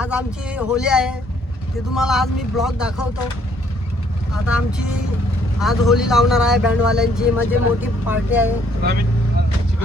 आज आमची होली आहे, ते तुम्हाला आज मी ब्लॉग दाखवतो. आता आमची आज होली लावणार आहे बँडवाल्यांची, म्हणजे मोठी पार्टी आहे.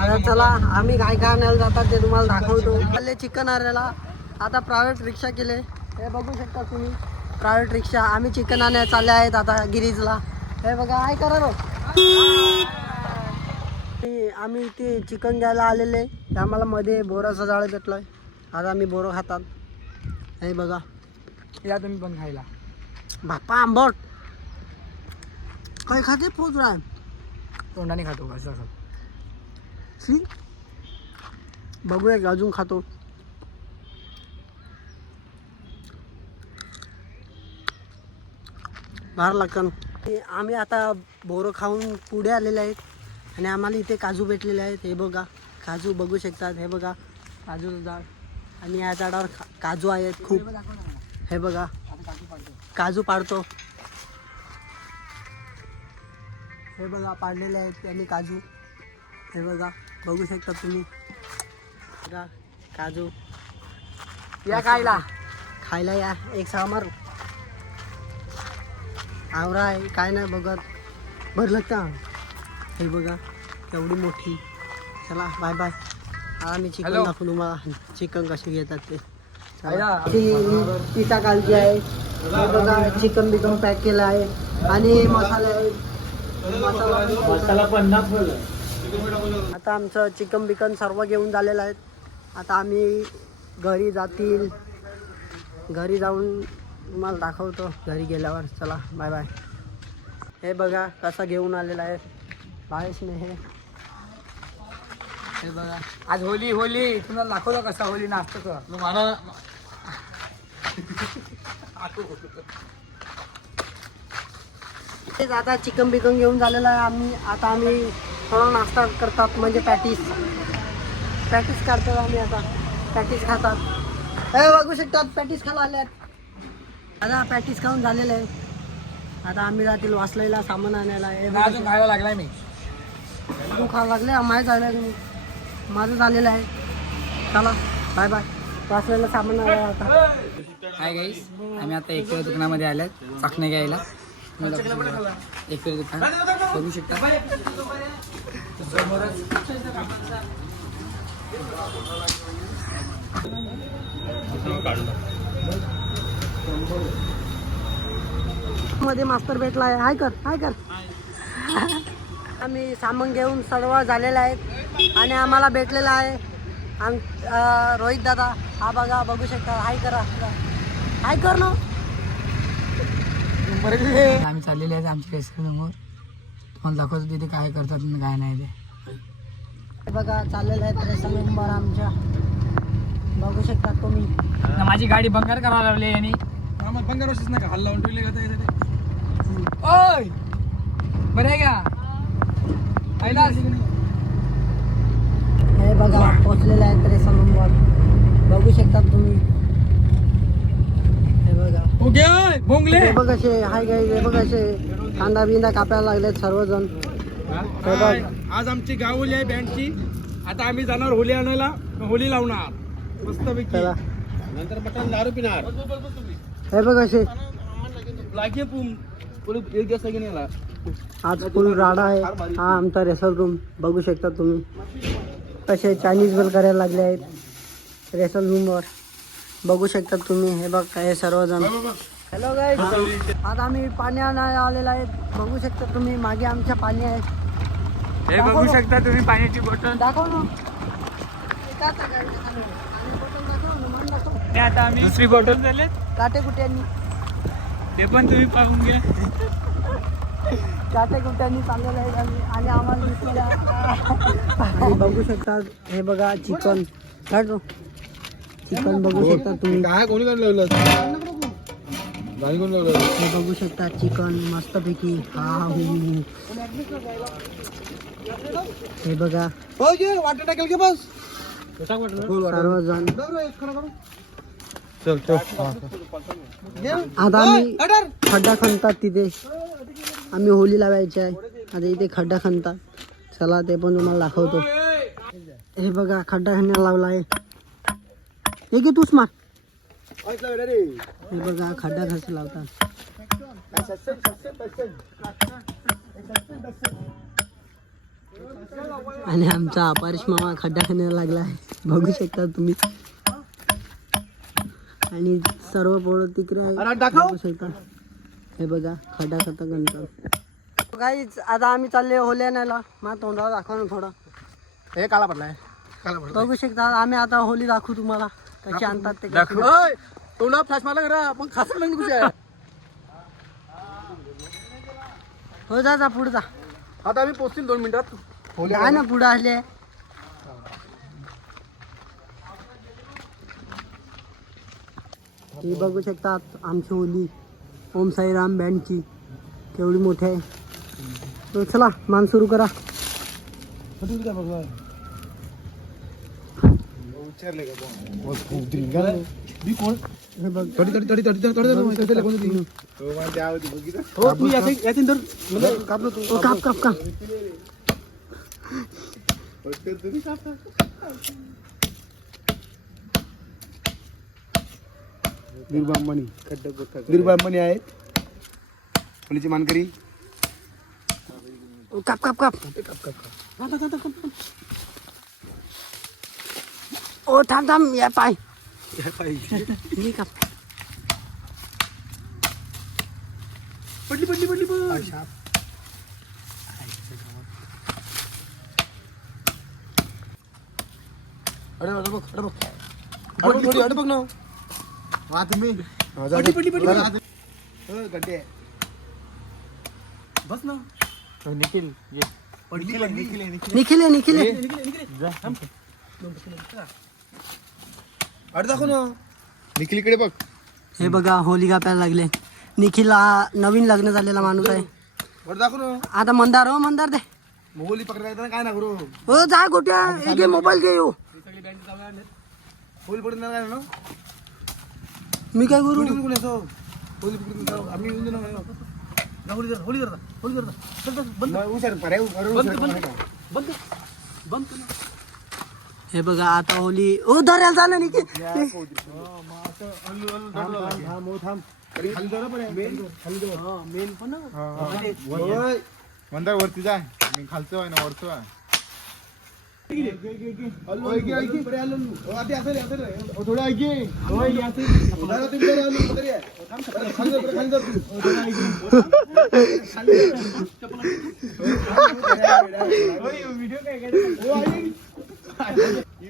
आता चला आम्ही काय काय आणायला जातात ते तुम्हाला दाखवतो. पहिले चिकन आणायला आता प्रायव्हेट रिक्षा केले, हे बघू शकता तुम्ही. प्रायव्हेट रिक्षा आम्ही चिकन आणायला चालले आहेत आता गिरीजला. हे बघा काय करा रो, आम्ही इथे चिकन घ्यायला आलेले. आम्हाला मध्ये बोराचा जाळ भेटलाय, आता आम्ही बोरं खातात. हे बघा, या तुम्ही पण खायला. बाप्पा आंबट काय खाते पोच राय, तोंडाने खातो कसं असं. सी बघूया अजून खातो. बाहेर लागतं. आम्ही आता बोरं खाऊन पुढे आलेले आहेत आणि आम्हाला इथे काजू भेटलेले आहेत. हे बघा काजू बघू शकतात. हे बघा काजूचं झाड आणि या झाडावर काजू आहेत खूप. हे बघा काजू पाडतो. हे बघा पाडलेले आहेत त्यांनी काजू. हे बघा बघू शकता तुम्ही. बघा काजू या खायला. खायला या. एक सामार आवरा आहे काय नाही बघत भरलं का. हे बघा केवढी मोठी. चला बाय बाय. आम्ही चिकन दाखवू तुम्हाला, चिकन कसे घेतात ते. पिठा कालची आहे. हे बघा चिकन बिकन पॅक केलं आहे आणि मसाले आहेत. मसाला पण आता आमचं चिकन बिकन सर्व घेऊन झालेलं आहे. आता आम्ही घरी जातील, घरी जाऊन तुम्हाला दाखवतो घरी गेल्यावर. चला बाय बाय. हे बघा कसा घेऊन आलेला आहे बाहेरने. हे बघा आज होली होली तुम्हाला दाखवलं कसा होली नाचतो. तेच आता चिकन बिकन घेऊन झालेलं आहे. आता आम्ही थोडा नाश्ता करतात, म्हणजे पॅटीस काढतात आम्ही. आता पॅटीस खातात. हे बघू शकतात पॅटीस खायला आले आहेत. आता पॅटीस खाऊन झालेलं आहे. आता आम्ही जातील वासलेला सामान आणायला. अजून खायला लागलाय मी. तू खायला लागले माहीत झालं तुम्ही. माझं झालेलं आहे. चला बाय बाय. वासलेला सामान आणायला आता. हाय गाईस, आम्ही आता एक दुकानामध्ये आल्यात चाकणे घ्यायला. एक दुकान बघू शकता. मध्ये मास्तर भेटला आहे. हाय कर. आम्ही सामान घेऊन सर्व झालेलं आहे आणि आम्हाला भेटलेला आहे रोहित दादा. हा बघा बघू शकता. हाय कर ना. आम्ही चाललेले आहेत आमच्या रेस्टॉरंटसमोर. तुम्हाला दाखवतो तिथे काय करतात आणि काय नाही ते. हे बघा चाललेलं आहे रेस्टॉरंटवर आमच्या. बघू शकता तुम्ही. माझी गाडी बंगार करायला लागली आणि बंगार वर्षच नका हल्ला लावून ठेवले. ओय बरं आहे का कैलास. हे बघा पोचलेलं आहे रेस्टॉरंटवर. बघू शकता तुम्ही. हे बघा भोंगले. हे बघ असे हाय गाईज. हे बघ असे कांदा बिंदा कापायला लागलेत सर्वजण. आज आमची गावोली आहे बँडची. आता आम्ही जाणार होली आणायला, होली लावणार मस्तपैकी. चला नंतर मटण दारू पिणार. हे बघ असे आज फुल राडा आहे. हा आमचा रेसॉर्ट रूम बघू शकता तुम्ही. कसे चायनीज बेल करायला लागले आहेत रेसॉर्ट रूमवर. बघू शकता तुम्ही. हे बघ काय सर्वजण. हॅलो गाईज, आता आम्ही पाणी आणायला आलेला आहे. बघू शकता तुम्ही मागे आमच्या पाणी आहे. हे बघू शकता तुम्ही पाण्याची बॉटल. दाखव ना. आता आम्ही दुसरी बॉटल झाले. काटे कुट्यांनी ते पण तुम्ही पाहून घ्या. काटे कुट्यांनी चाललेलं आहे आम्ही आणि आम्हाला दिसलेलं. बघू शकता. हे बघा चिकन काढतो. चिकन बघू शकता तुम्ही. काय कोणी लावलं हे बघू शकता चिकन मस्तपैकी. हा हे बघा वाटत टाकेल की बस सर्वजण. चल आता आम्ही खड्डा खणतात तिथे. आम्ही होली लावायची आहे. आता इथे खड्डा खणतात. चला ते पण तुम्हाला दाखवतो. हे बघा खड्डा खणायला लावला आहे. हे की तूच मार. हे बघा खड्डा कसं लावतात. आणि आमचा अपरिश मामा खड्डा खाण्याला लागला आहे, बघू शकता तुम्ही. आणि सर्व पोरं तिकडे बघू शकता. हे बघा खड्डा खाता गणतात. काहीच आता आम्ही चालले होल्या न्यायला. मला तोंडावर दाखवा ना थोडं. हे काला पडलाय, काला पडला. बघू शकता आम्ही आता होली दाखवू तुम्हाला कशी आणतात ते. तोंडा फ्लॅश मारला करा पण खास नाही कुठे आहे. हो जा पुढे जा. आता आम्ही पोहोचतील 2 मिनिटात. काय ना पुढे आले. ही बघू शकतात आमची होली ओम साईराम बँडची केवढी मोठी आहे. तर चला मान सुरू करा. हे बघ ओ, काप काप काप. अंबानी आहेत मुलीची मानकरी. ओ, काप काप काप. ओ थांब थांब या पाय. हे काप. पडली पडली पडली पण अरे बघ अरे बघ थोडी अडे बघ ना. वा तुम्ही पडली पडली पडली गड्डे बस ना. निखिल पडली निखिल निखिल. अरे दाखव ना. निखिलकडे बघ. हे बघा होली कापायला लागले. निखिल हा नवीन लग्न झालेला माणूस आहे. बरं दाखव ना. आता मंदार हो मंदार दे. होली पकडायला येताना काय ना करू. हो जा गोट्या घे मोबाईल घे. येऊ होली पकडून काय ना मी काय करू. कोण येतो होली पकडून आम्ही येऊन देणार ना. होली होली करता होली करता बंद हुशार बंद बंद. हे बघा आता होली. ओ धरायला झालं निखिल. मंदार वरती जा. मी खालचं आहे ना वरचं आहे. थोडं ऐके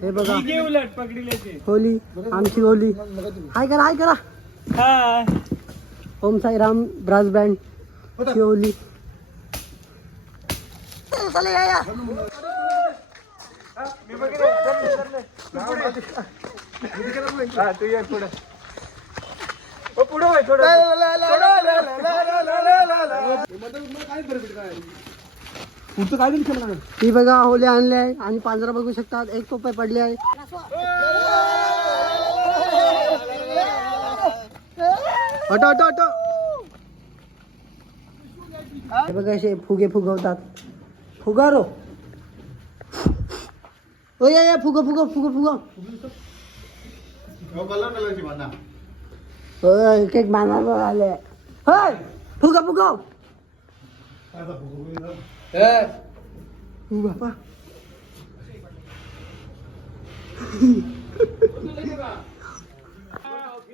हे बघा होली आमची होली. हाय करा हाय करा. ओम साईराम ब्रास बँड ची होली. चला या या. ही बघा होली आणले आहे आणि पांजरा बघू शकतात. एक टोपे पडले आहे. हटो हटो हटो. हे बघा असे फुगे फुगवतात. फुगारो ओ या या फुग फुग फुग फुग. एक एक बांधायला आले. होय फुगा फुगव. बापा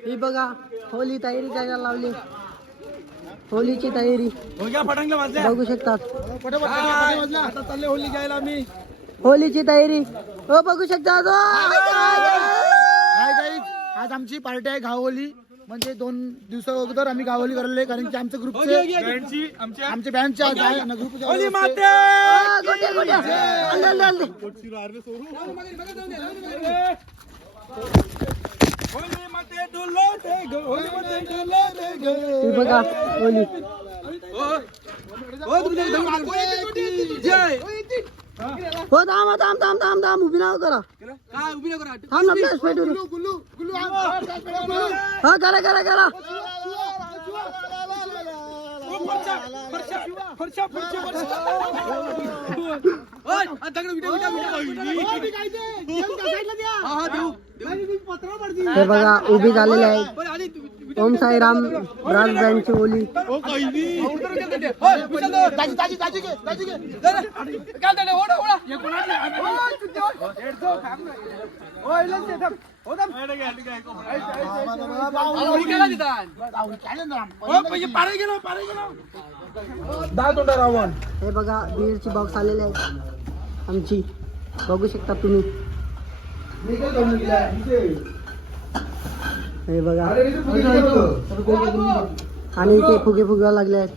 ही बघा होली तयारी करायला लावली. होलीची तयारी बघू शकतात. आता चालले होली घ्यायला आम्ही. होलीची तयारी हो बघू शकतात. आज आमची पार्टी आहे गावोली. म्हणजे 2 दिवसा अगोदर आम्ही गावोली करले कारण की आमच्या ग्रुपचे आमच्या बँडच्या ग्रुप गोट्या गोट्या अंदर अंदर. ही बघा होली. हो थांब थांब थांब थांब थांब. उभी नाव करा. थांब ना फ्लॅश पेटून. हा करा करा करा. हे बघा उभी झालेले आहेत ओम साईराम ब्रास बँडची ओली. हे बघा बीरची बॉक्स आलेली आहे आमची, बघू शकता तुम्ही. हे बघा आणि ते फुगे फुगा लागले आहेत.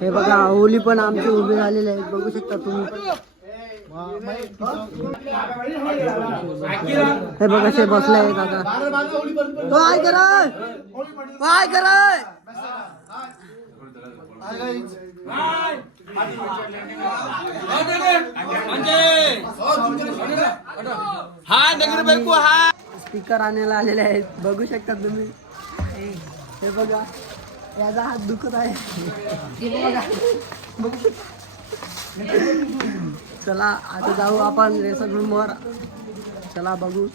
हे बघा होली पण आमची उभी झालेली आहे, बघू शकता तुम्ही. हे बघा ते बसले आहेत आता. काय कराय काय कराय स्पीकर आणायला आलेले आहेत, बघू शकता तुम्ही. हे बघा याचा हात दुखत आहे. हे बघा बघू शकता. चला आता जाऊ आपण रेसर रूम वर. चला बघू.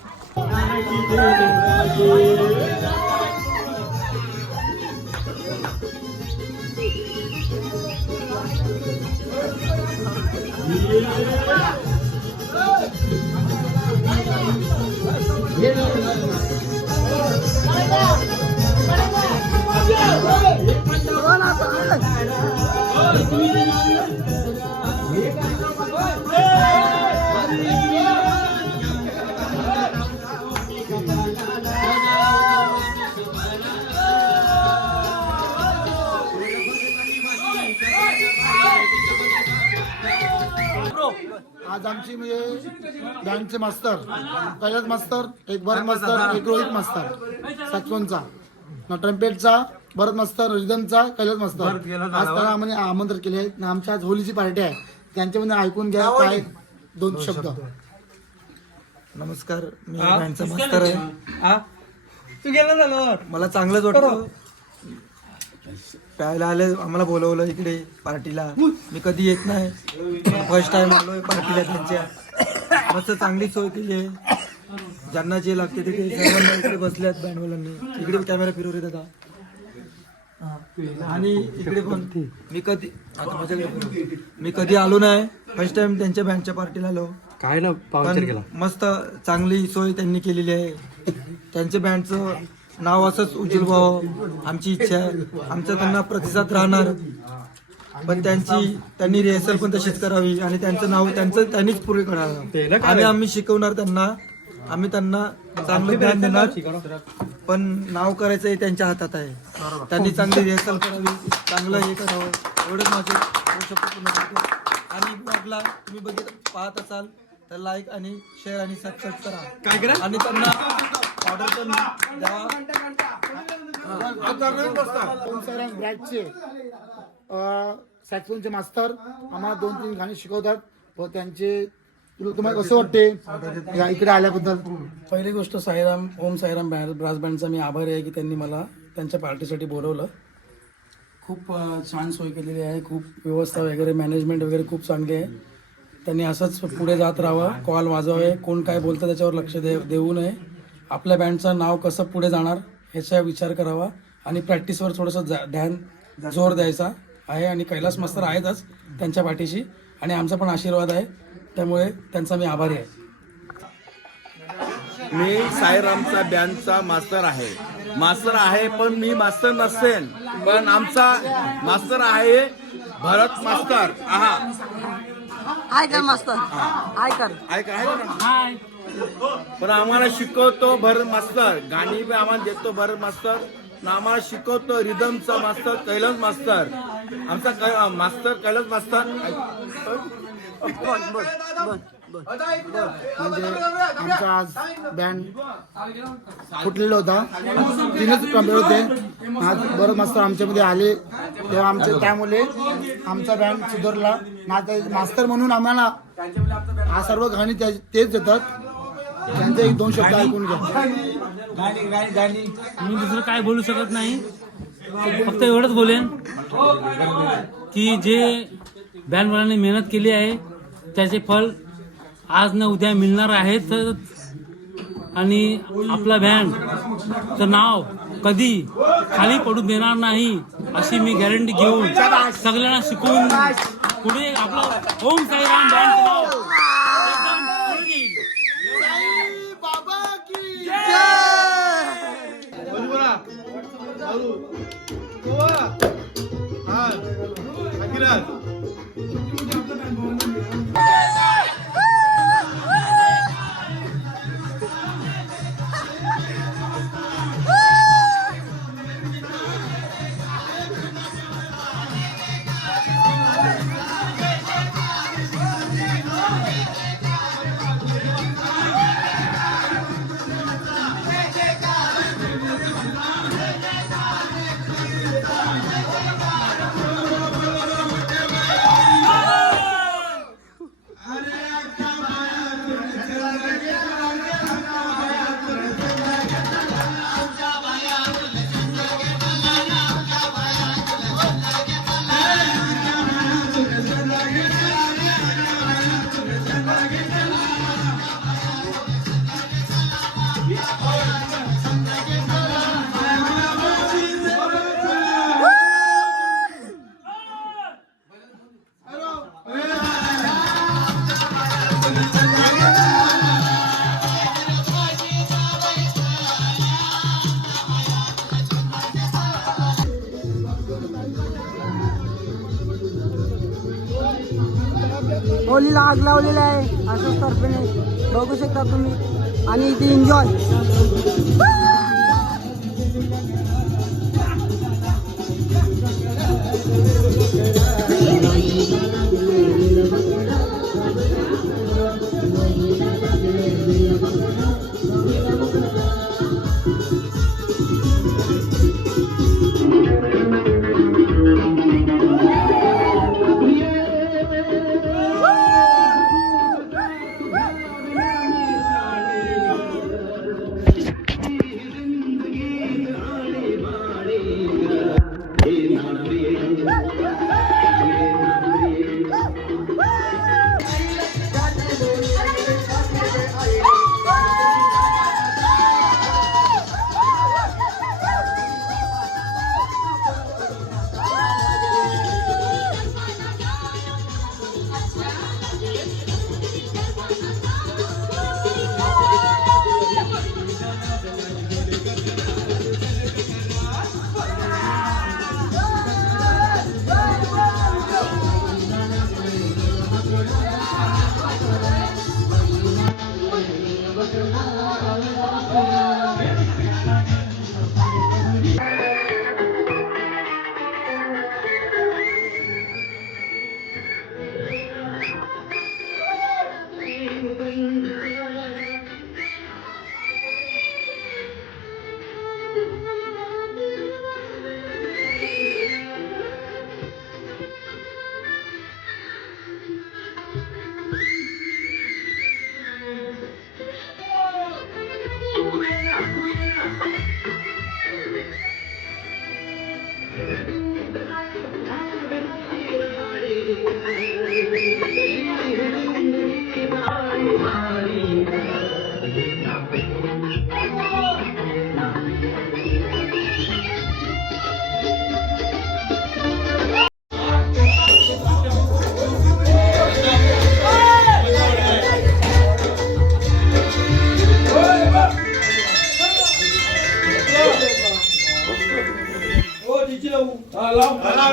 आज आमची म्हणजे बँडचे मास्तर कैलास मास्तर, एक भरत मास्तर, एक रोहित मास्तर सातवनचा, ट्रम्पेटचा भरत मास्तर, रिदमचा कैलास मास्तर. आज त्याला आम्ही आमंत्रण केले आहे. आमच्या आज होलीची पार्टी आहे, त्यांच्यामध्ये ऐकून घ्या काय दोन शब्द. नमस्कार, मी बँडचा मास्तर आहे. तू गेला झालं मला चांगलंच वाटतं. प्यायला आले, आम्हाला बोलवलं इकडे पार्टीला. मी कधी येत नाही, फर्स्ट टाइम आलोय पार्टीला त्यांच्या. मस्त चांगली सोय केली आहे. ज्यांना जे लागते ते सर्वांना इकडे बसल्यात बँडवाल्यांनी. इकडे कॅमेरा फिरव रे दादा. आणि इकडे पण मी कधी आता माझ्याकडे फिरव. मी कधी आलो नाही, फर्स्ट टाइम त्यांच्या बँडच्या पार्टीला आलो. काय ना पण मस्त चांगली सोय त्यांनी केलेली आहे. त्यांच्या बँडचं नाव असंच उज्ज्वल व्हावं आमची इच्छा आहे. आमचा त्यांना प्रतिसाद राहणार, पण त्यांनी रिहर्सल पण तशीच करावी आणि त्यांचं नाव त्यांनीच पुरे करावं. आणि आम्ही शिकवणार त्यांना, आम्ही त्यांना चांगलं ज्ञान देणार, पण नाव करायचं हे त्यांच्या हातात आहे. त्यांनी चांगली रिहर्सल करावी, चांगलं हे करावं, एवढंच माझे पूर्ण करतो. आणि ब्लॉगला तुम्ही पाहत असाल तर लाईक आणि शेअर आणि सबस्क्राईब करा. काय करा आणि त्यांना ऑर्डर पण द्यावा. सॅक्सोनचे मास्तर आम्हाला 2-3 गाणी शिकवतात व त्यांचे तुम्हाला कसं वाटते इकडे आल्याबद्दल? पहिली गोष्ट साईराम ओम साईराम ब्रास बँडचा मी आभारी आहे की त्यांनी मला त्यांच्या पार्टीसाठी बोलवलं. खूप छान सोय केलेली आहे, खूप व्यवस्था वगैरे मॅनेजमेंट वगैरे खूप चांगली आहे. त्यांनी असंच पुढे जात राहावं, कॉल वाजवावे, कोण काय बोलतं त्याच्यावर लक्ष देऊ नये. आपल्या बँडचं नाव कसं पुढे जाणार ह्याचा विचार करावा आणि प्रॅक्टिसवर थोडंसं जोर द्यायचा आहे. आणि कैलास मास्तर आहेतच त्यांच्या पाठीशी आणि आमचा पण आशीर्वाद आहे, त्यामुळे त्यांचा मी आभारी आहे. मी साईरामचा बँडचा मास्तर आहे पण मी मास्तर नसेन, पण आमचा मास्तर आहे भरत मास्तर. हाय कर मास्तर, हाय कर. पण आम्हाला शिकवतो भरत मास्तर, गाणी बी आम्हाला देतो भरत मास्तर, आम्हाला शिकवतो रिदमचा मास्तर कैलास मास्तर. आमचा मास्तर कैलास मास्तर. म्हणजे आमचा आज बँड फुटलेला होता, 3च कम्प्लीट होते. आज बरं मास्तर आमच्यामध्ये आले तेव्हा त्यामुळे आमचा बँड सुधारला. मास्तर म्हणून आम्हाला हा सर्व गाणी तेच देतात. त्यांचे एक दोन शब्द ऐकून घ्या. मी दुसरं काय बोलू शकत नाही, फक्त एवढंच बोलेन की जे बँडवाल्यांनी मेहनत केली आहे त्याचे फळ आज न उद्या मिळणार आहेत. आणि आपला बँडचं नाव कधी खाली पडू देणार नाही अशी मी गॅरंटी घेऊन सगळ्यांना शिकवून पुढे आपलं ओम साईराम बँडचं नाव एकदम पुढे येईल. बाबा की होलीला आग लावलेली आहे असंच तर्फेने बघू शकता तुम्ही. आणि इथे एन्जॉय.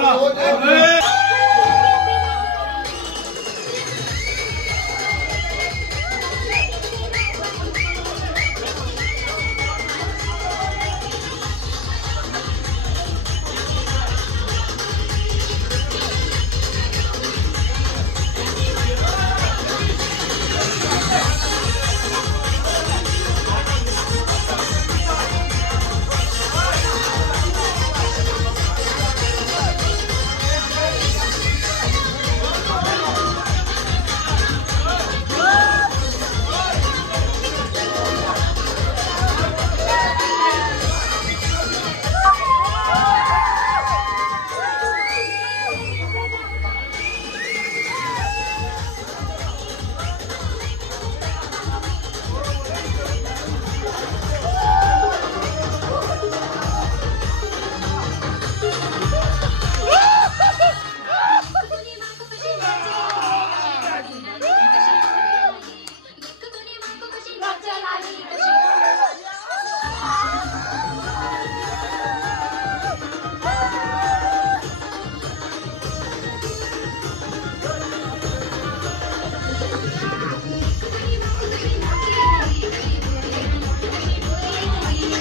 लाव.